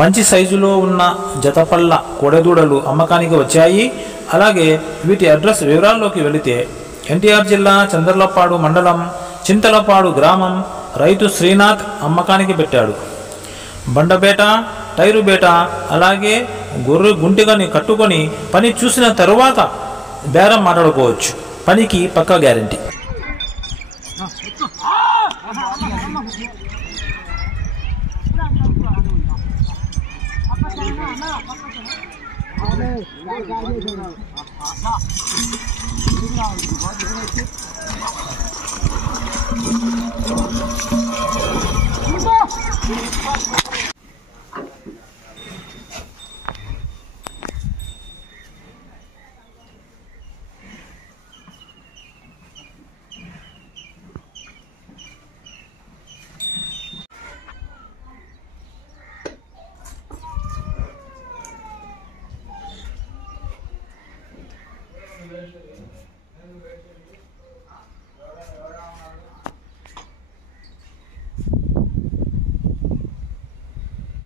మంచి సైజులో ఉన్న జతపళ్ళ కోడెదూడలు అమ్మకానికి వచ్చాయి. అలాగే వీటి అడ్రస్ వివరాల్లోకి వెళితే ఎన్టీఆర్ జిల్లా చంద్రలపాడు మండలం చింతలపాడు గ్రామం రైతు శ్రీనాథ్ అమ్మకానికి పెట్టాడు. బండబేట, టైరుబేట, అలాగే గొర్రె గుంటిగని కట్టుకొని పని చూసిన తరువాత బేరం మాట్లాడుకోవచ్చు. పనికి పక్కా guarantee. Hãy subscribe cho kênh Ghiền Mì Gõ để không bỏ lỡ